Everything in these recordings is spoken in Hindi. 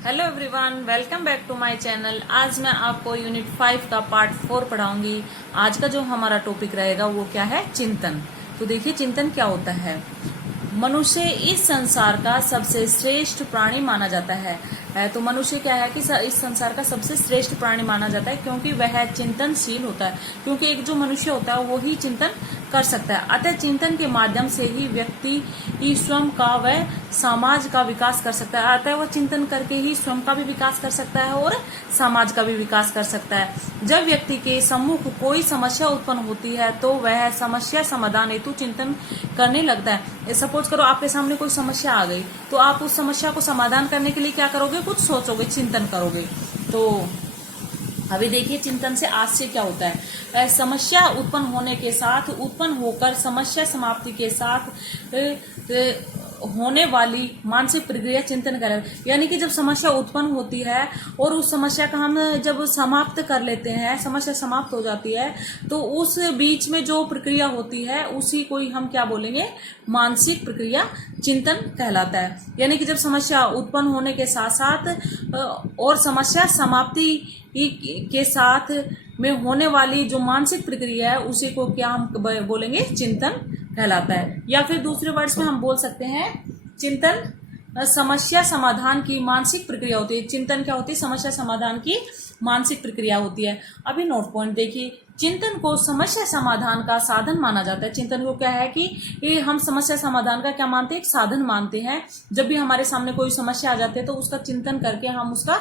Hello everyone, welcome back to my channel. आज मैं आपको यूनिट 5 का पार्ट 4 पढ़ाऊंगी। आज का जो हमारा टॉपिक रहेगा वो क्या है, चिंतन। तो देखिए चिंतन क्या होता है। मनुष्य इस संसार का सबसे श्रेष्ठ प्राणी माना जाता है। तो मनुष्य क्या है कि इस संसार का सबसे श्रेष्ठ प्राणी माना जाता है क्योंकि वह चिंतनशील होता है। क्योंकि एक जो मनुष्य होता है वो ही चिंतन कर सकता है। अतः चिंतन के माध्यम से ही व्यक्ति स्वयं का व समाज का विकास कर सकता है। अतः वह चिंतन करके ही स्वयं का भी विकास कर सकता है और समाज का भी विकास कर सकता है। जब व्यक्ति के सम्मुख कोई समस्या उत्पन्न होती है तो वह समस्या समाधान हेतु चिंतन करने लगता है। सपोज करो आपके सामने कोई समस्या आ गई तो आप उस समस्या को समाधान करने के लिए क्या करोगे, कुछ सोचोगे, चिंतन करोगे। तो अभी देखिए चिंतन से आज से क्या होता है। समस्या उत्पन्न होने के साथ उत्पन्न होकर समस्या समाप्ति के साथ होने वाली मानसिक प्रक्रिया चिंतन करें। यानी कि जब समस्या उत्पन्न होती है और उस समस्या का हम जब समाप्त कर लेते हैं, समस्या समाप्त हो जाती है, तो उस बीच में जो प्रक्रिया होती है उसी को ही हम क्या बोलेंगे, मानसिक प्रक्रिया चिंतन कहलाता है। यानी कि जब समस्या उत्पन्न होने के साथ साथ और समस्या समाप्ति के साथ में होने वाली जो मानसिक प्रक्रिया है उसी को क्या हम बोलेंगे, चिंतन कहलाता है। या फिर दूसरे वर्ड्स में हम बोल सकते हैं चिंतन समस्या समाधान की मानसिक प्रक्रिया होती है। चिंतन क्या होती है, समस्या समाधान की मानसिक प्रक्रिया होती है। अभी नोट पॉइंट देखिए, चिंतन को समस्या समाधान का साधन माना जाता है। चिंतन को क्या है कि ये हम समस्या समाधान का क्या मानते हैं, एक साधन मानते हैं। जब भी हमारे सामने कोई समस्या आ जाती है तो उसका चिंतन करके हम उसका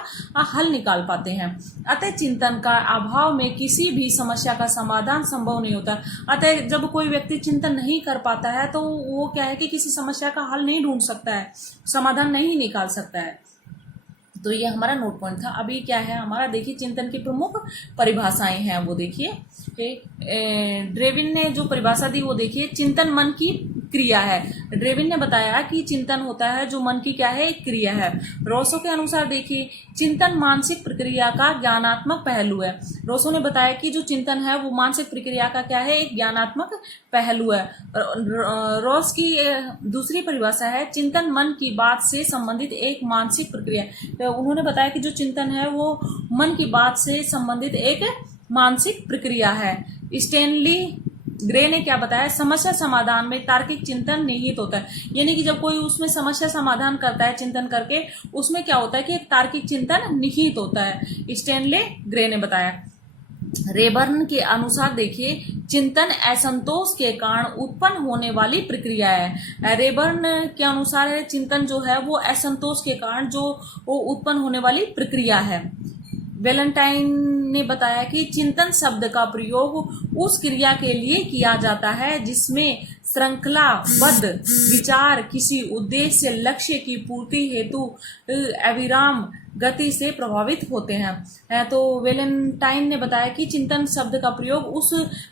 हल निकाल पाते हैं। अतः चिंतन का अभाव में किसी भी समस्या का समाधान संभव नहीं होता। अतः जब कोई व्यक्ति चिंतन नहीं कर पाता है तो वो क्या है कि किसी समस्या का हल नहीं ढूंढ सकता है, समाधान नहीं निकाल सकता है। तो ये हमारा नोट पॉइंट था। अभी क्या है हमारा, देखिए चिंतन की प्रमुख परिभाषाएं हैं वो देखिए। ड्रेविन ने जो परिभाषा दी वो देखिए, चिंतन मन की क्रिया है। ड्रेविन ने बताया कि चिंतन होता है जो मन की क्या है, एक क्रिया है। रोसो के अनुसार देखिए, चिंतन मानसिक प्रक्रिया का ज्ञानात्मक पहलू है। रोसो ने बताया कि जो चिंतन है वो मानसिक प्रक्रिया का क्या है, एक ज्ञानात्मक पहलू है। रोस की दूसरी परिभाषा है, चिंतन मन की बात से संबंधित एक मानसिक प्रक्रिया। तो उन्होंने बताया कि जो चिंतन है वो मन की बात से संबंधित एक मानसिक प्रक्रिया है। स्टैनली ग्रे ने क्या बताया, समस्या समाधान में तार्किक चिंतन निहित होता है। यानी कि जब कोई उसमें समस्या समाधान करता है चिंतन करके, उसमें क्या होता है कि एक तार्किक चिंतन निहित होता है। स्टैनली ग्रे ने बताया। रेबर्न के अनुसार देखिए, चिंतन असंतोष के कारण उत्पन्न होने वाली प्रक्रिया है। रेबर्न के अनुसार चिंतन जो है वो असंतोष के कारण जो वो उत्पन्न होने वाली प्रक्रिया है। वेलेंटाइन ने बताया कि चिंतन शब्द का प्रयोग उस क्रिया के लिए किया जाता है जिसमें श्रृंखलाबद्ध विचार किसी उद्देश्य लक्ष्य की पूर्ति हेतु अविराम गति से प्रभावित होते हैं। तो वेलेंटाइन ने बताया कि चिंतन शब्द का प्रयोग उस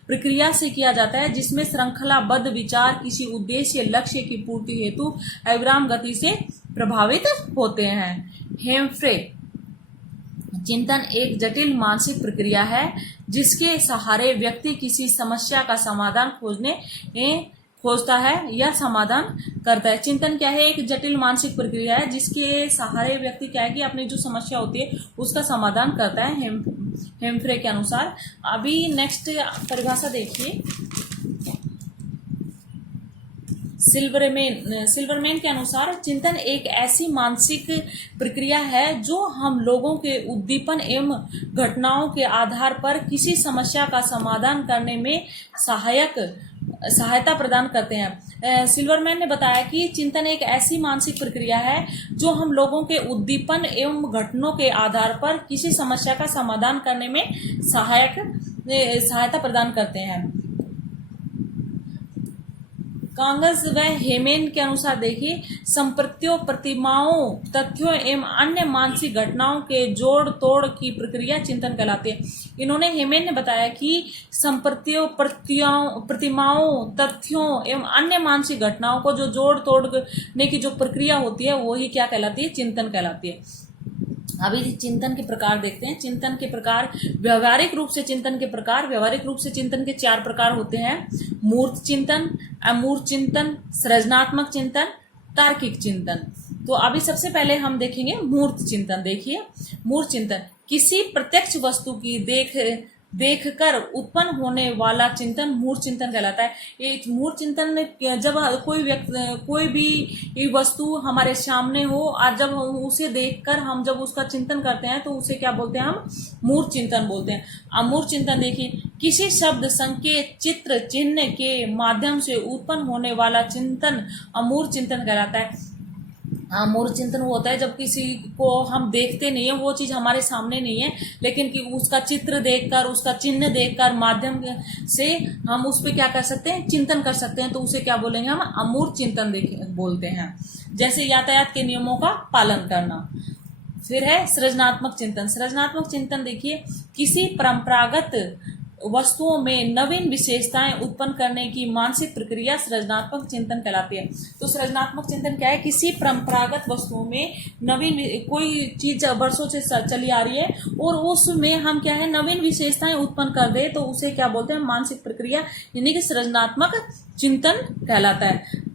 प्रक्रिया से किया जाता है जिसमें श्रृंखलाबद्ध विचार किसी उद्देश्य लक्ष्य की पूर्ति हेतु अविराम गति से प्रभावित होते हैं। हेम्फ्रे, चिंतन एक जटिल मानसिक प्रक्रिया है जिसके सहारे व्यक्ति किसी समस्या का समाधान खोजता है या समाधान करता है। चिंतन क्या है, एक जटिल मानसिक प्रक्रिया है जिसके सहारे व्यक्ति क्या है कि अपनी जो समस्या होती है उसका समाधान करता है, हेम्फ्रे के अनुसार। अभी नेक्स्ट परिभाषा देखिए, सिल्वरमैन के अनुसार चिंतन एक ऐसी मानसिक प्रक्रिया है जो हम लोगों के उद्दीपन एवं घटनाओं के आधार पर किसी समस्या का समाधान करने में सहायता प्रदान करते हैं। सिल्वरमैन ने बताया कि चिंतन एक ऐसी मानसिक प्रक्रिया है जो हम लोगों के उद्दीपन एवं घटनाओं के आधार पर किसी समस्या का समाधान करने में सहायता प्रदान करते हैं। कांगज व हेमेन के अनुसार देखिए, संप्रत्यों, प्रतिमाओं, तथ्यों एवं अन्य मानसिक घटनाओं के जोड़ तोड़ की प्रक्रिया चिंतन कहलाती है। इन्होंने, हेमेन ने बताया कि संप्रत्यों, प्रतिमाओं, तथ्यों एवं अन्य मानसिक घटनाओं को जो जोड़ तोड़ने की जो प्रक्रिया होती है वो ही क्या कहलाती है, चिंतन कहलाती है। अभी चिंतन के प्रकार देखते हैं। चिंतन के प्रकार, व्यवहारिक रूप से चिंतन के 4 प्रकार होते हैं। मूर्त चिंतन, अमूर्त चिंतन, सृजनात्मक चिंतन, तार्किक चिंतन। तो अभी सबसे पहले हम देखेंगे मूर्त चिंतन। देखिए, मूर्त चिंतन किसी प्रत्यक्ष वस्तु की देखकर उत्पन्न होने वाला चिंतन मूर्त चिंतन कहलाता है। ये मूर्त चिंतन में जब कोई भी वस्तु हमारे सामने हो और जब उसे देखकर हम जब उसका चिंतन करते हैं तो उसे क्या बोलते हैं, हम मूर्त चिंतन बोलते हैं। अमूर्त चिंतन देखिए, किसी शब्द, संकेत, चित्र, चिन्ह के माध्यम से उत्पन्न होने वाला चिंतन अमूर्त चिंतन कहलाता है। अमूर्त चिंतन वो होता है जब किसी को हम देखते नहीं है, वो चीज हमारे सामने नहीं है, लेकिन कि उसका चित्र देखकर, उसका चिन्ह देखकर माध्यम से हम उस पर क्या कर सकते हैं, चिंतन कर सकते हैं। तो उसे क्या बोलेंगे, हम अमूर्त चिंतन बोलते हैं। जैसे यातायात के नियमों का पालन करना। फिर है सृजनात्मक चिंतन। सृजनात्मक चिंतन देखिए, किसी परंपरागत वस्तुओं में नवीन विशेषताएं उत्पन्न करने की मानसिक प्रक्रिया सृजनात्मक चिंतन कहलाती है। तो सृजनात्मक चिंतन क्या है, किसी परंपरागत वस्तुओं में नवीन, कोई चीज वर्षों से चली आ रही है और उसमें हम क्या है, नवीन विशेषताएं उत्पन्न कर दे, तो उसे क्या बोलते हैं, मानसिक प्रक्रिया, यानी कि सृजनात्मक चिंतन कहलाता है।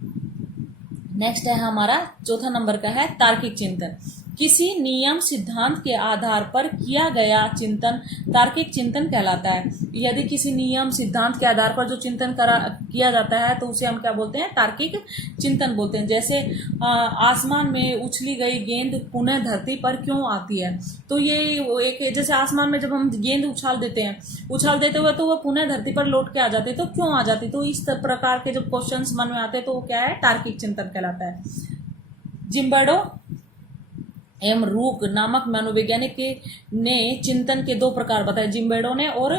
नेक्स्ट है हमारा चौथा नंबर का है तार्किक चिंतन। किसी नियम सिद्धांत के आधार पर किया गया चिंतन तार्किक चिंतन कहलाता है। यदि किसी नियम सिद्धांत के आधार पर जो चिंतन किया जाता है तो उसे हम क्या बोलते हैं, तार्किक चिंतन बोलते हैं। जैसे आसमान में उछली गई गेंद पुनः धरती पर क्यों आती है, तो ये एक, जैसे आसमान में जब हम गेंद उछाल देते हुए तो वह पुनः धरती पर लौट के आ जाती है, तो क्यों आ जाती, तो इस प्रकार के जब क्वेश्चंस मन में आते हैं तो वो क्या है, तार्किक चिंतन कहलाता है। जिम्बर्डो एम रूक नामक मनोवैज्ञानिक ने चिंतन के दो प्रकार बताए। जिम्बेडो ने और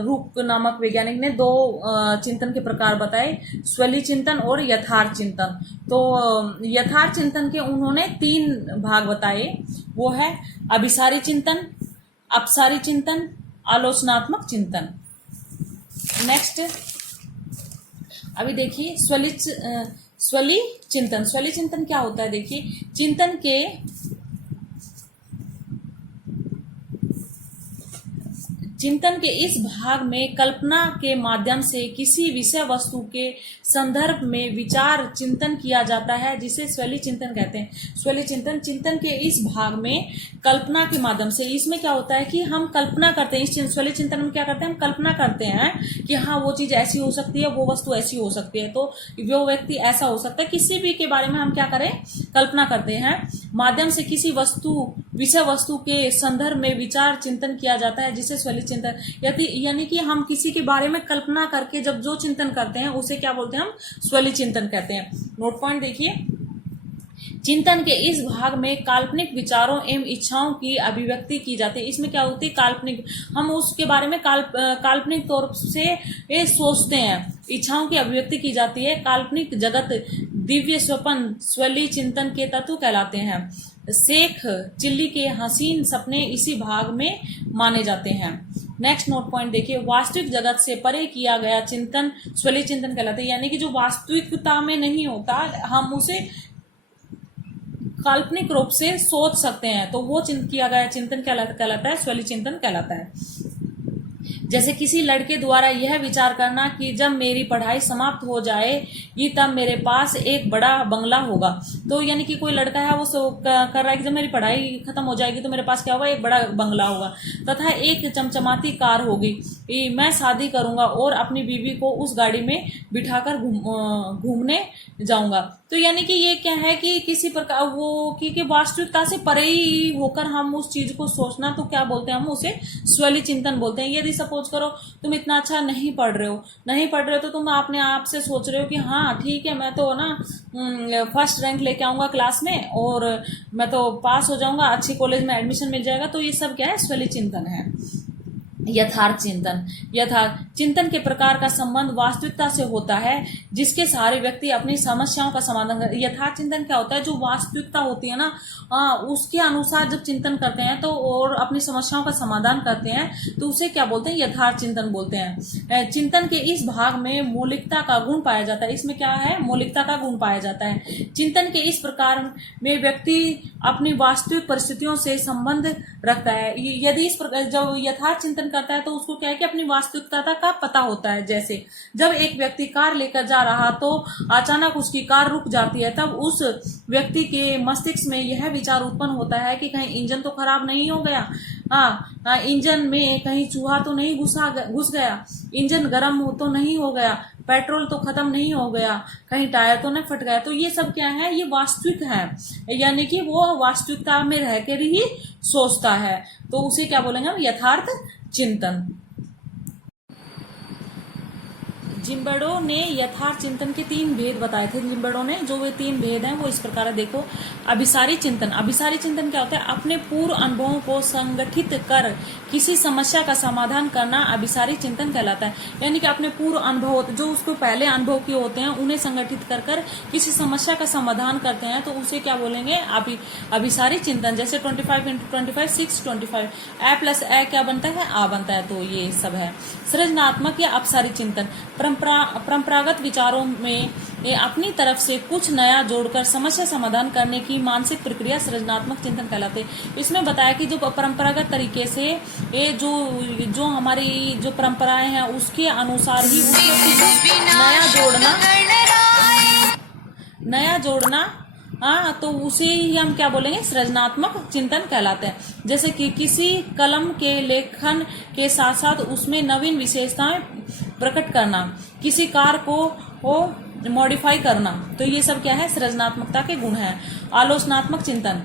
रूक नामक वैज्ञानिक ने दो चिंतन के प्रकार बताए, स्वैली चिंतन और यथार्थ चिंतन। तो यथार्थ चिंतन के उन्होंने 3 भाग बताए, वो है अभिसारी चिंतन, अपसारी चिंतन, आलोचनात्मक चिंतन। नेक्स्ट अभी देखिए स्वैली चिंतन। स्वैली चिंतन क्या होता है, देखिए, चिंतन के इस भाग में कल्पना के माध्यम से किसी विषय वस्तु के संदर्भ में विचार चिंतन किया जाता है, जिसे स्वैली चिंतन कहते हैं। स्वैली चिंतन के इस भाग में कल्पना के माध्यम से, इसमें क्या होता है कि हम कल्पना करते हैं, इस स्वैली चिंतन में क्या करते हैं, हम कल्पना करते हैं कि हाँ वो चीज ऐसी हो सकती है, वो वस्तु ऐसी हो सकती है, तो वो व्यक्ति ऐसा हो सकता है, किसी भी के बारे में हम क्या करें, कल्पना करते हैं। माध्यम से किसी विषय वस्तु के संदर्भ में विचार चिंतन किया जाता है, जिसे स्वैली चिंतन, यानी कि हम किसी के बारे में कल्पना करके जब जो चिंतन करते हैं उसे क्या बोलते हैं, हम स्वैली चिंतन कहते हैं। नोट पॉइंट देखिए, चिंतन के इस भाग में काल्पनिक विचारों एवं इच्छाओं की अभिव्यक्ति की जाती है। इसमें क्या होती है, काल्पनिक, हम उसके बारे में काल्पनिक तौर से सोचते हैं, इच्छाओं की अभिव्यक्ति की जाती है। काल्पनिक जगत, दिव्य स्वप्न स्वैली चिंतन के तत्व कहलाते हैं। शेख चिल्ली के हसीन सपने इसी भाग में माने जाते हैं। नेक्स्ट नोट पॉइंट देखिए, वास्तविक जगत से परे किया गया चिंतन स्वैली चिंतन कहलाता है, यानी कि जो वास्तविकता में नहीं होता, हम उसे काल्पनिक रूप से सोच सकते हैं, तो वो किया गया चिंतन कहलाता है, स्वैली चिंतन कहलाता है। जैसे किसी लड़के द्वारा यह विचार करना कि जब मेरी पढ़ाई समाप्त हो जाएगी तब मेरे पास एक बड़ा बंगला होगा। तो यानी कि कोई लड़का है वो कर रहा है कि जब मेरी पढ़ाई खत्म हो जाएगी तो मेरे पास क्या होगा, एक बड़ा बंगला होगा तथा एक चमचमाती कार होगी। मैं शादी करूंगा और अपनी बीवी को उस गाड़ी में बिठाकर घूमने जाऊंगा। तो यानी कि ये क्या है कि किसी प्रकार वो कि वास्तविकता से परे ही होकर हम उस चीज को सोचना, तो क्या बोलते हैं, हम उसे स्वैली चिंतन बोलते हैं। यदि सपोज करो तुम इतना अच्छा नहीं पढ़ रहे हो तो तुम अपने आप से सोच रहे हो कि हाँ ठीक है, मैं तो ना फर्स्ट रैंक लेके आऊंगा क्लास में और मैं तो पास हो जाऊंगा, अच्छी कॉलेज में एडमिशन मिल जाएगा। तो ये सब क्या है, स्वैली चिंतन है। यथार्थ चिंतन के प्रकार का संबंध वास्तविकता से होता है, जिसके सहारे व्यक्ति अपनी समस्याओं का समाधान करता है। यथार्थ चिंतन क्या होता है, जो वास्तविकता होती है ना, उसके अनुसार जब चिंतन करते हैं तो और अपनी समस्याओं का समाधान करते हैं, तो उसे क्या बोलते हैं, यथार्थ चिंतन बोलते हैं। चिंतन के इस भाग में मौलिकता का गुण पाया जाता है। इसमें क्या है, मौलिकता का गुण पाया जाता है। चिंतन के इस प्रकार में व्यक्ति अपनी वास्तविक परिस्थितियों से संबंध रखता है। यदि इस प्रकार जब यथार्थ चिंतन करता है तो उसको क्या है कि अपनी वास्तविकता का पता होता है। जैसे जब एक व्यक्ति कार लेकर जा रहा तो अचानक उसकी कार रुक जाती है, तब उस व्यक्ति के मस्तिष्क में यह विचार उत्पन्न होता है कि कहीं इंजन तो खराब नहीं हो गया, इंजन में कहीं चूहा तो नहीं घुस गया, इंजन गर्म तो नहीं हो गया, पेट्रोल तो खत्म नहीं हो गया, कहीं टायर तो नहीं फट गया। तो ये सब क्या है, ये वास्तविक है, यानी कि वो वास्तविकता में रहकर ही सोचता है। तो उसे क्या बोलेंगे हम, यथार्थ चिंतन। जिम्बर्डो ने यथार्थ चिंतन के 3 भेद बताए थे। जिम्बर्डो ने जो वे 3 भेद हैं वो इस प्रकार है, देखो। अभिसारी चिंतन, अभिसारी चिंतन क्या होता है, अपने पूर्व अनुभवों को संगठित कर किसी समस्या का समाधान करना अभिसारी चिंतन कहलाता है। यानी कि अपने पूर्व अनुभव जो उसको पहले अनुभव किए होते हैं उन्हें संगठित कर कर किसी समस्या का समाधान करते हैं, तो उसे क्या बोलेंगे, अभिसारी चिंतन। जैसे 25 × 25 625, ए प्लस ए क्या बनता है, आ बनता है। तो ये सब है सृजनात्मक या अपसारी चिंतन। परंपरागत विचारों में अपनी तरफ से कुछ नया जोड़कर समस्या समाधान करने की मानसिक प्रक्रिया सृजनात्मक चिंतन कहलाते हैं। इसमें बताया कि जो परंपरागत तरीके से ये जो हमारी जो परंपराएं हैं उसके अनुसार ही उसमें कुछ नया जोड़ना तो उसे ही हम क्या बोलेंगे, सृजनात्मक चिंतन कहलाते हैं। जैसे कि किसी कलम के लेखन के साथ साथ उसमें नवीन विशेषताएं प्रकट करना, किसी कार को मॉडिफाई करना, तो ये सब क्या है, सृजनात्मकता के गुण हैं। आलोचनात्मक चिंतन,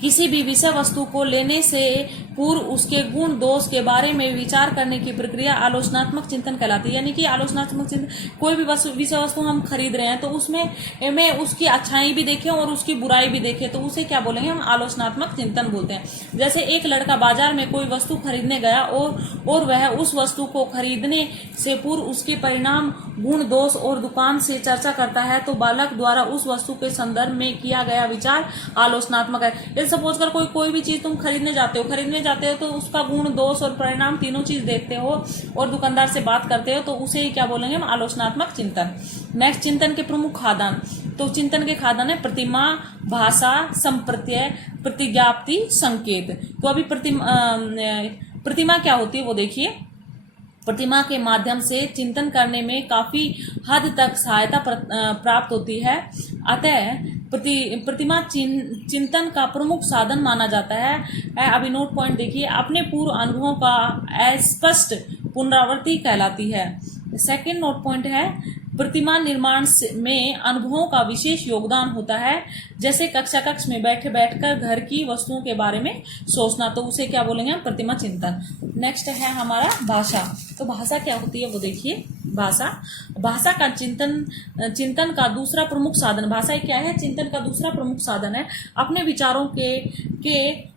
किसी भी विषय वस्तु को लेने से पूर्व उसके गुण दोष के बारे में विचार करने की प्रक्रिया आलोचनात्मक चिंतन कहलाती है। यानी कि आलोचनात्मक चिंतन, कोई भी विषय वस्तु हम खरीद रहे हैं तो उसमें उसकी अच्छाई भी देखें और उसकी बुराई भी देखें, तो उसे क्या बोलेंगे हम, आलोचनात्मक चिंतन बोलते हैं। जैसे एक लड़का बाजार में कोई वस्तु खरीदने गया और वह उस वस्तु को खरीदने से पूर्व उसके परिणाम, गुण दोष और दुकान से चर्चा करता है, तो बालक द्वारा उस वस्तु के संदर्भ में किया गया विचार आलोचनात्मक है। जैसे सपोज कर कोई भी चीज तुम खरीदने जाते हो तो उसका गुण दोष और परिणाम तीनों चीज देखते हो और दुकानदार से बात करते हो, तो उसे क्या बोलेंगे हम, आलोचनात्मक चिंतन। नेक्स्ट, चिंतन के प्रमुख खादान। तो चिंतन के खादान है प्रतिमा, भाषा, संप्रत्यय, प्रतिज्ञाप्ति, संकेत। तो अभी प्रतिमा क्या होती है वो देखिए। प्रतिमा के माध्यम से चिंतन करने में काफी हद तक सहायता प्राप्त होती है। अतः प्रतिमा चिंतन का प्रमुख साधन माना जाता है। अभी नोट पॉइंट देखिए, अपने पूर्व अनुभवों का अस्पष्ट पुनरावृत्ति कहलाती है। सेकंड नोट पॉइंट है, प्रतिमा निर्माण में अनुभवों का विशेष योगदान होता है। जैसे कक्ष में बैठकर घर की वस्तुओं के बारे में सोचना, तो उसे क्या बोलेंगे हम, प्रतिमा चिंतन। नेक्स्ट है हमारा भाषा। तो भाषा क्या होती है वो देखिए। भाषा का चिंतन का दूसरा प्रमुख साधन, भाषा क्या है, चिंतन का दूसरा प्रमुख साधन है। अपने विचारों के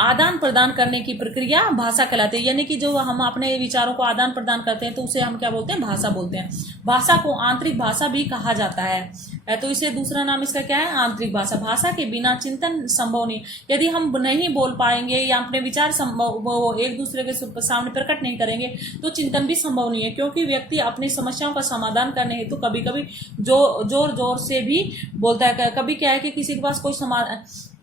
आदान प्रदान करने की प्रक्रिया भाषा कहलाती है। यानी कि जो हम अपने विचारों को आदान प्रदान करते हैं तो उसे हम क्या बोलते हैं, भाषा बोलते हैं। भाषा को आंतरिक भाषा भी कहा जाता है, तो इसे दूसरा नाम इसका क्या है, आंतरिक भाषा। भाषा के बिना चिंतन संभव नहीं। यदि हम नहीं बोल पाएंगे या अपने विचार एक दूसरे के सामने प्रकट नहीं करेंगे तो चिंतन भी संभव नहीं है, क्योंकि व्यक्ति अपनी समस्याओं का समाधान करने हेतु कभी कभी जोर जोर से भी बोलता है। कभी क्या है कि किसी के पास कोई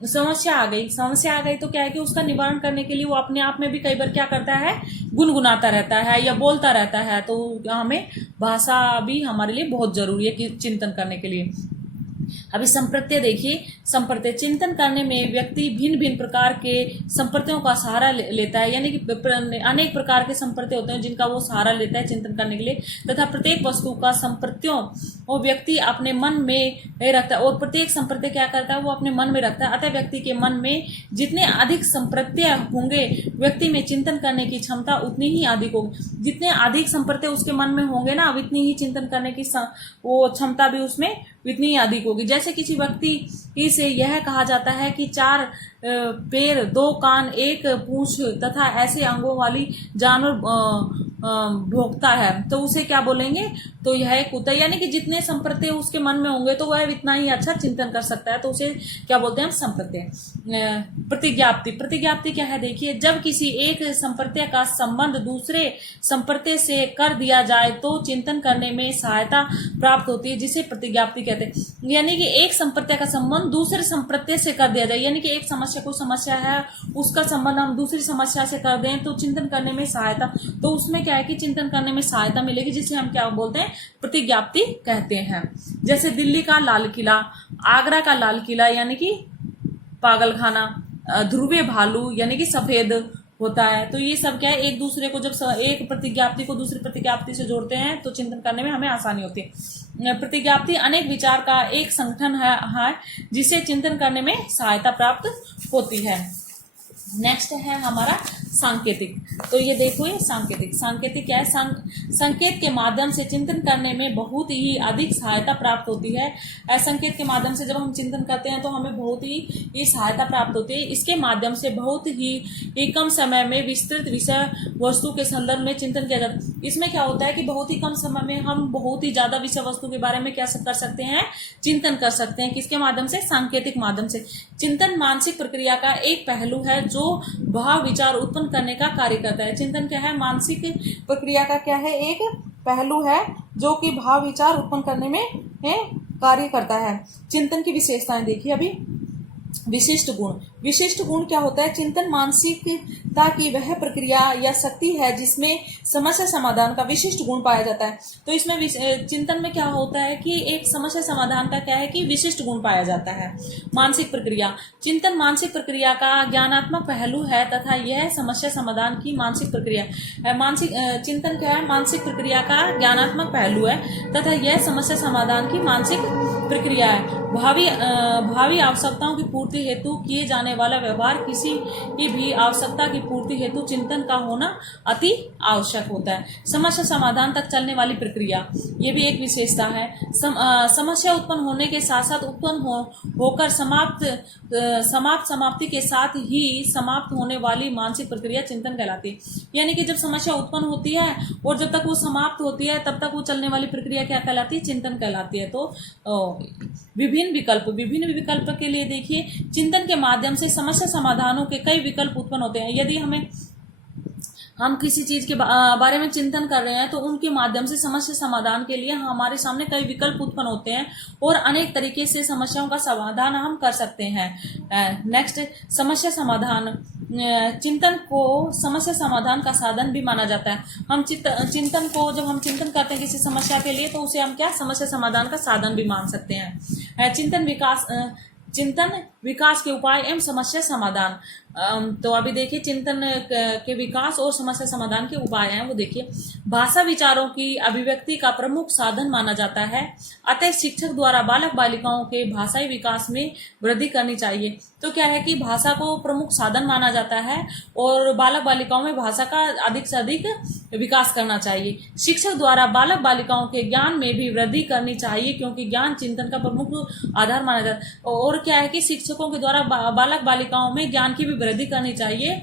समस्या आ गई तो क्या है कि उसका निवारण करने के लिए वो अपने आप में भी कई बार क्या करता है, गुनगुनाता रहता है या बोलता रहता है। तो हमें भाषा भी हमारे लिए बहुत जरूरी है कि चिंतन करने के लिए। अभी संप्रत्यय देखिए। संप्रत्यय, चिंतन करने में व्यक्ति भिन्न भिन्न प्रकार के संप्रत्ययों का सहारा लेता है। यानी कि अनेक प्रकार के संप्रत्यय होते हैं जिनका वो सहारा लेता है चिंतन करने के लिए, तथा प्रत्येक वस्तु का संप्रत्ययों वो व्यक्ति अपने मन में रखता है, और प्रत्येक संप्रत्यय क्या करता है, वो अपने मन में रखता है। अतः व्यक्ति के मन में जितने अधिक संप्रत्यय होंगे, व्यक्ति में चिंतन करने की क्षमता उतनी ही अधिक होगी। जितने अधिक संप्रत्यय उसके मन में होंगे ना, उतनी ही चिंतन करने की वो क्षमता भी उसमें इतनी ही अधिक होगी। जैसे किसी व्यक्ति से यह कहा जाता है कि 4 पैर, 2 कान, 1 पूंछ तथा ऐसे अंगों वाली जानवर भोगता है तो उसे क्या बोलेंगे, तो यह एक होता है, यानी कि जितने संप्रत्यय उसके मन में होंगे तो वह इतना ही अच्छा चिंतन कर सकता है, तो उसे क्या बोलते हैं हम, संप्रत्यय। प्रतिज्ञाप्ति, प्रतिज्ञाप्ति क्या है देखिए, जब किसी एक संप्रत्यय का संबंध दूसरे संप्रत्यय से कर दिया जाए तो चिंतन करने में सहायता प्राप्त होती है, जिसे प्रतिज्ञाप्ति कहते हैं। यानी कि एक संप्रत्यय का संबंध दूसरे संप्रत्यय से कर दिया जाए, यानी कि एक समस्या, कोई समस्या है उसका संबंध हम दूसरी समस्या से कर दें तो चिंतन करने में सहायता, तो उसमें क्या है कि चिंतन करने में सहायता मिलेगी, जिसे हम क्या बोलते हैं, प्रतिज्ञाप्ति कहते हैं। जैसे दिल्ली का लाल किला, आगरा का लाल किला यानी कि पागलखाना, ध्रुवीय भालू यानी कि सफेद होता है, तो ये सब क्या है, एक दूसरे को जब एक प्रतिज्ञाप्ति को दूसरी प्रतिज्ञाप्ति से जोड़ते हैं तो चिंतन करने में हमें आसानी होती है। प्रतिज्ञाप्ति अनेक विचार का एक संगठन है जिसे चिंतन करने में सहायता प्राप्त होती है। नेक्स्ट है हमारा सांकेतिक, तो ये देखो ये सांकेतिक, सांकेतिक क्या है, संकेत के माध्यम से चिंतन करने में बहुत ही अधिक सहायता प्राप्त होती है। संकेत के माध्यम से जब हम चिंतन करते हैं तो हमें बहुत ही सहायता प्राप्त होती है। इसके माध्यम से बहुत ही कम समय में विस्तृत विषय वस्तु के संदर्भ में चिंतन किया जाता है। इसमें क्या होता है कि बहुत ही कम समय में हम बहुत ही ज्यादा विषय वस्तु के बारे में क्या कर सकते हैं, चिंतन कर सकते हैं। किसके माध्यम से, सांकेतिक माध्यम से। चिंतन मानसिक प्रक्रिया का एक पहलू है जो भाव विचार उत्पन्न करने का कार्य करता है। चिंतन क्या है, मानसिक प्रक्रिया का क्या है, एक पहलू है जो कि भाव विचार उत्पन्न करने में कार्य करता है। चिंतन की विशेषताएं देखिए अभी। विशिष्ट गुण, विशिष्ट गुण क्या होता है, चिंतन मानसिकता की वह प्रक्रिया या शक्ति है जिसमें समस्या समाधान का विशिष्ट गुण पाया जाता है। तो इसमें चिंतन में क्या होता है कि एक समस्या समाधान का क्या है कि विशिष्ट गुण पाया जाता है। मानसिक प्रक्रिया, चिंतन मानसिक प्रक्रिया का ज्ञानात्मक पहलू है तथा यह समस्या समाधान की मानसिक प्रक्रिया है। मानसिक चिंतन क्या है, मानसिक प्रक्रिया का ज्ञानात्मक पहलू है तथा यह समस्या समाधान की मानसिक प्रक्रिया है। भावी आवश्यकताओं की पूर्ति हेतु किए जाने वाला व्यवहार, किसी की भी आवश्यकता की पूर्ति हेतु चिंतन का होना अति आवश्यक होता है। समस्या समाधान तक चलने वाली प्रक्रिया, ये भी एक विशेषता है। समस्या उत्पन्न होने के साथ साथ उत्पन्न होकर समाप्ति के साथ ही समाप्त होने वाली मानसिक प्रक्रिया चिंतन कहलाती है। यानी कि जब समस्या उत्पन्न होती है और जब तक वो समाप्त होती है तब तक वो चलने वाली प्रक्रिया क्या कहलाती है, चिंतन कहलाती है। तो विभिन्न विकल्प के लिए देखिए, चिंतन के माध्यम से समस्या समाधानों के कई विकल्प उत्पन्न होते हैं। यदि हम किसी चीज के बारे में चिंतन कर रहे हैं तो उनके माध्यम से समस्या समाधान के लिए हमारे सामने कई विकल्प उत्पन्न होते हैं और अनेक तरीके से समस्याओं का समाधान हम कर सकते हैं। नेक्स्ट, समस्या समाधान, चिंतन को समस्या समाधान का साधन भी माना जाता है। हम चिंतन को जब हम चिंतन करते हैं किसी समस्या के लिए तो उसे हम क्या, समस्या समाधान का साधन भी मान सकते हैं। चिंतन विकास के उपाय एवं समस्या समाधान। तो अभी देखिए चिंतन के विकास और समस्या समाधान के उपाय हैं वो देखिए। भाषा विचारों की अभिव्यक्ति का प्रमुख साधन माना जाता है, अतः शिक्षक द्वारा बालक बालिकाओं के भाषाई विकास में वृद्धि करनी चाहिए। तो क्या है कि भाषा को प्रमुख साधन माना जाता है और बालक बालिकाओं में भाषा का अधिक से अधिक विकास करना चाहिए। शिक्षक द्वारा बालक बालिकाओं के ज्ञान में भी वृद्धि करनी चाहिए क्योंकि ज्ञान चिंतन का प्रमुख आधार माना जाता है। और क्या है कि शिक्षकों के द्वारा बालक बालिकाओं में ज्ञान की भी वृद्धि करनी चाहिए।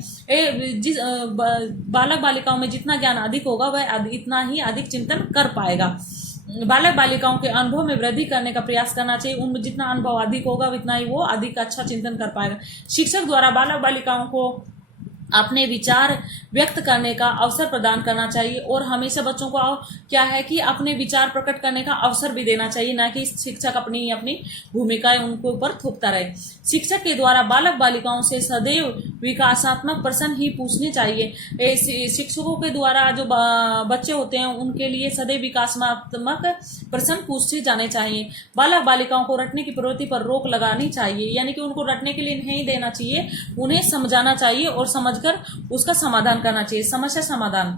जिस बालक बालिकाओं में जितना ज्ञान अधिक होगा वह इतना ही अधिक चिंतन कर पाएगा। बालक बालिकाओं के अनुभव में वृद्धि करने का प्रयास करना चाहिए। उनमें जितना अनुभव अधिक होगा उतना ही वो अधिक अच्छा चिंतन कर पाएगा। शिक्षक द्वारा बालक बालिकाओं को अपने विचार व्यक्त करने का अवसर प्रदान करना चाहिए और हमेशा बच्चों को क्या है कि अपने विचार प्रकट करने का अवसर भी देना चाहिए, ना कि शिक्षक अपनी भूमिकाएं उनके ऊपर थोपता रहे। शिक्षक के द्वारा बालक बालिकाओं से सदैव विकासात्मक प्रश्न ही पूछने चाहिए। शिक्षकों के द्वारा जो बच्चे होते हैं उनके लिए सदैव विकासात्मक प्रश्न पूछे जाने चाहिए। बालक बालिकाओं को रटने की प्रवृत्ति पर रोक लगानी चाहिए, यानी कि उनको रटने के लिए नहीं देना चाहिए, उन्हें समझाना चाहिए और समझकर उसका समाधान करना चाहिए। समस्या समाधान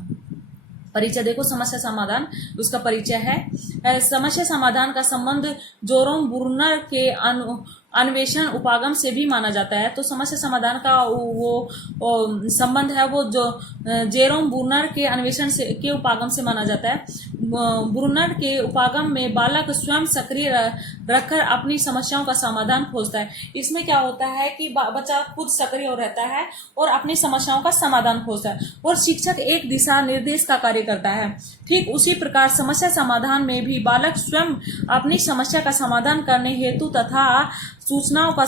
परिचय देखो, समस्या समाधान उसका परिचय है। समस्या समाधान का संबंध जोरोम बुर्नर के अन्वेषण उपागम से भी माना जाता है। तो समस्या समाधान का वो संबंध है वो जो जेरोम बुर्नर के अन्वेषण के उपागम से माना जाता है। बुर्नर के उपागम में बालक स्वयं सक्रिय रखकर अपनी समस्याओं का समाधान खोजता है। इसमें क्या होता है कि बच्चा खुद सक्रिय रहता है और अपनी समस्याओं का समाधान खोजता है, और शिक्षक एक दिशा निर्देश का कार्य करता है। ठीक उसी प्रकार समस्या समाधान में भी बालक स्वयं अपनी समस्या का समाधान करने हेतु तथा सूचनाओं का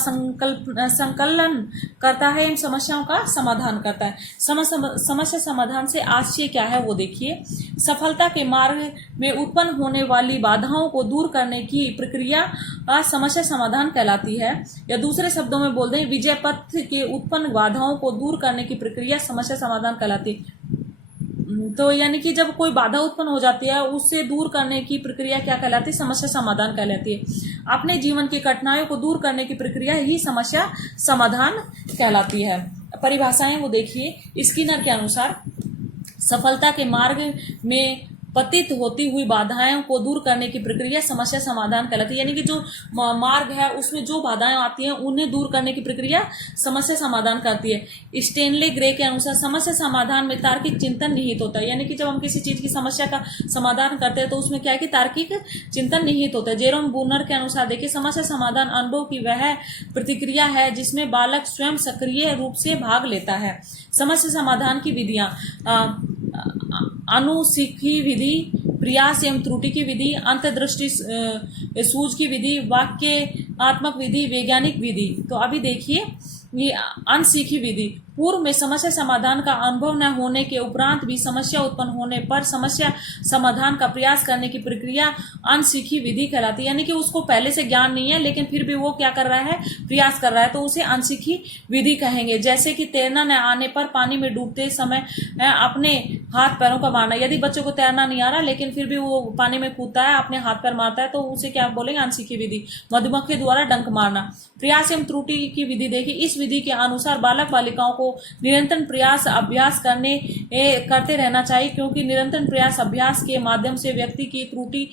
संकलन करता है, इन समस्याओं का समाधान करता है। समस्या समाधान से आशय क्या है वो देखिए। सफलता के मार्ग में उत्पन्न होने वाली बाधाओं को दूर करने की प्रक्रिया समस्या समाधान कहलाती है, या दूसरे शब्दों में बोल दें विजय पथ के उत्पन्न बाधाओं को दूर करने की प्रक्रिया समस्या समाधान कहलाती है। तो यानी कि जब कोई बाधा उत्पन्न हो जाती है उससे दूर करने की प्रक्रिया क्या कहलाती है? समस्या समाधान कहलाती है। अपने जीवन की कठिनाइयों को दूर करने की प्रक्रिया ही समस्या समाधान कहलाती है। परिभाषाएं वो देखिए। स्किनर के अनुसार सफलता के मार्ग में पतित होती हुई बाधाओं को दूर करने की प्रक्रिया समस्या समाधान कहलाती है। यानी कि जो मार्ग है उसमें जो बाधाएं आती हैं उन्हें दूर करने की प्रक्रिया समस्या समाधान करती है। स्टेनले ग्रे के अनुसार समस्या समाधान में तार्किक चिंतन निहित होता है। यानी कि जब हम किसी चीज की समस्या का समाधान करते हैं तो उसमें क्या है कि तार्किक चिंतन निहित होता है। जेरोम बूनर के अनुसार देखिए, समस्या समाधान अनुभव की वह प्रतिक्रिया है जिसमें बालक स्वयं सक्रिय रूप से भाग लेता है। समस्या समाधान की विधियां अनुसीखी विधि, प्रयास एवं त्रुटि की विधि, अंतर्दृष्टि सूझ की विधि, वाक्यात्मक विधि, वैज्ञानिक विधि। तो अभी देखिए ये अनसीखी विधि, पूर्व में समस्या समाधान का अनुभव न होने के उपरांत भी समस्या उत्पन्न होने पर समस्या समाधान का प्रयास करने की प्रक्रिया अनसीखी विधि कहलाती है। यानी कि उसको पहले से ज्ञान नहीं है लेकिन फिर भी वो क्या कर रहा है, प्रयास कर रहा है, तो उसे अनसीखी विधि कहेंगे। जैसे कि तैरना न आने पर पानी में डूबते समय अपने हाथ पैरों का मारना। यदि बच्चों को तैरना नहीं आ रहा लेकिन फिर भी वो पानी में कूदता है, अपने हाथ पैर मारता है, तो उसे क्या बोलेंगे? अनसीखी विधि। मधुमक्खी द्वारा डंक मारना। प्रयास एवं त्रुटि की विधि देखिए, इस विधि के अनुसार बालक बालिकाओं को निरंतर प्रयास अभ्यास करते रहना चाहिए, क्योंकि निरंतर प्रयास अभ्यास के माध्यम से व्यक्ति की त्रुटि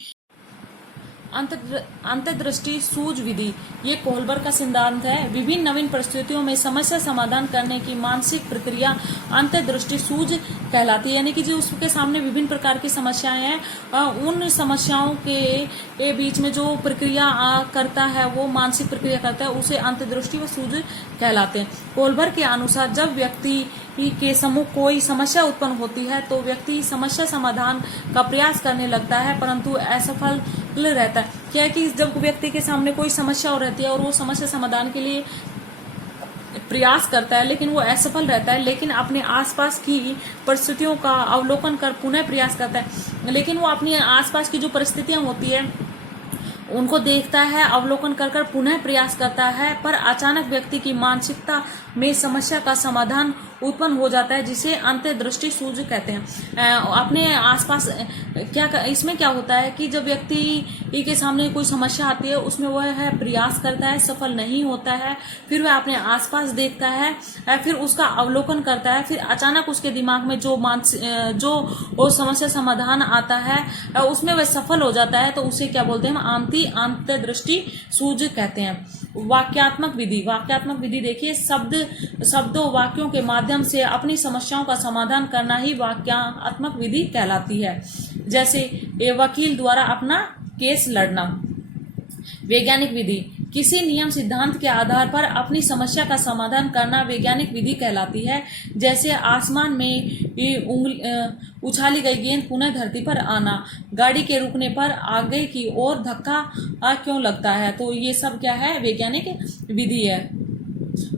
अंतर्दृष्टि सूझ विधि, ये कोहलबर्ग का सिद्धांत है। विभिन्न नवीन परिस्थितियों में समस्या समाधान करने की मानसिक प्रक्रिया अंतर्दृष्टि सूझ कहलाती है। यानी कि जो उसके सामने विभिन्न प्रकार की समस्याएं हैं, उन समस्याओं के बीच में जो प्रक्रिया करता है, वो मानसिक प्रक्रिया करता है, उसे अंतर्दृष्टि व सूझ कहलाते हैं। कोहलबर्ग के अनुसार जब व्यक्ति के सम्मुख कोई समस्या उत्पन्न होती है तो व्यक्ति समस्या समाधान का प्रयास करने लगता है, परंतु असफल रहता है। क्या है कि जब व्यक्ति के सामने कोई समस्या रहती है और वो समस्या समाधान के लिए प्रयास करता है लेकिन वो असफल रहता है, लेकिन अपने आसपास की परिस्थितियों का अवलोकन कर पुनः प्रयास करता है। लेकिन वो अपनी आसपास की जो परिस्थितियां होती है उनको देखता है, अवलोकन कर पुनः प्रयास करता है, पर अचानक व्यक्ति की मानसिकता में समस्या का समाधान उत्पन्न हो जाता है, जिसे अंतर्दृष्टि सूझ कहते हैं। अपने आसपास इसमें क्या होता है कि जब व्यक्ति के सामने कोई समस्या आती है उसमें वह है प्रयास करता है, सफल नहीं होता है, फिर वह अपने आसपास देखता है, फिर उसका अवलोकन करता है, फिर अचानक उसके दिमाग में जो समस्या समाधान आता है उसमें वह सफल हो जाता है, तो उसे क्या बोलते हैं? अंतर्दृष्टि सूझ कहते हैं। वाक्यात्मक विधि देखिए, शब्दों वाक्यों के माध्यम से अपनी समस्याओं का समाधान करना ही वाक्यात्मक विधि कहलाती है। जैसे वकील द्वारा अपना केस लड़ना। वैज्ञानिक विधि, किसी नियम सिद्धांत के आधार पर अपनी समस्या का समाधान करना वैज्ञानिक विधि कहलाती है। जैसे आसमान में उछाली गई गेंद पुनः धरती पर आना, गाड़ी के रुकने पर आगे की ओर धक्का क्यों लगता है, तो ये सब क्या है? वैज्ञानिक विधि है।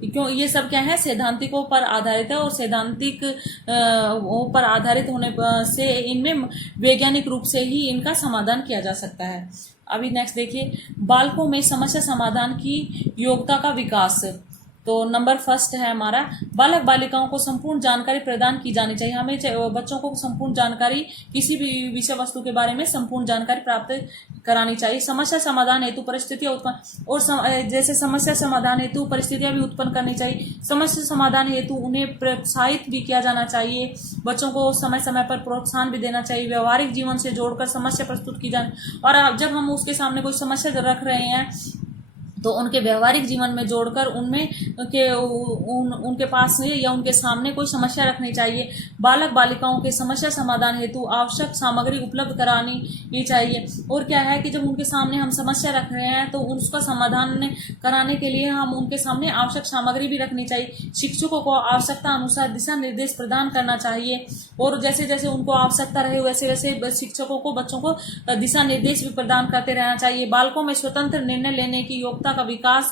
क्यों ये सब क्या है? सैद्धांतिकों पर आधारित है, और सैद्धांतिक पर आधारित होने से इनमें वैज्ञानिक रूप से ही इनका समाधान किया जा सकता है। अभी नेक्स्ट देखिए, बालकों में समस्या समाधान की योग्यता का विकास। तो नंबर फर्स्ट है हमारा, बालक बालिकाओं को संपूर्ण जानकारी प्रदान की जानी चाहिए। हमें बच्चों को संपूर्ण जानकारी, किसी भी विषय वस्तु के बारे में संपूर्ण जानकारी प्राप्त करानी चाहिए। समस्या समाधान हेतु परिस्थितियां उत्पन्न और जैसे समस्या समाधान हेतु परिस्थितियां भी उत्पन्न करनी चाहिए। समस्या समाधान हेतु उन्हें प्रोत्साहित भी किया जाना चाहिए। बच्चों को समय समय पर प्रोत्साहन भी देना चाहिए। व्यवहारिक जीवन से जोड़कर समस्या प्रस्तुत की जाए, और जब हम उसके सामने कोई समस्या रख रहे हैं तो उनके व्यवहारिक जीवन में जोड़कर उनमें उनके पास या उनके सामने कोई समस्या रखनी चाहिए। बालक बालिकाओं के समस्या समाधान हेतु आवश्यक सामग्री उपलब्ध करानी ही चाहिए। और क्या है कि जब उनके सामने हम समस्या रख रहे हैं तो उसका समाधान कराने के लिए हम उनके सामने आवश्यक सामग्री भी रखनी चाहिए। शिक्षकों को आवश्यकता अनुसार दिशा निर्देश प्रदान करना चाहिए और जैसे जैसे उनको आवश्यकता रहे वैसे वैसे शिक्षकों को बच्चों को दिशा निर्देश भी प्रदान करते रहना चाहिए। बालकों में स्वतंत्र निर्णय लेने की योग्यता का विकास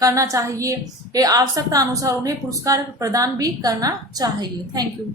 करना चाहिए। आवश्यकता अनुसार उन्हें पुरस्कार प्रदान भी करना चाहिए। Thank you.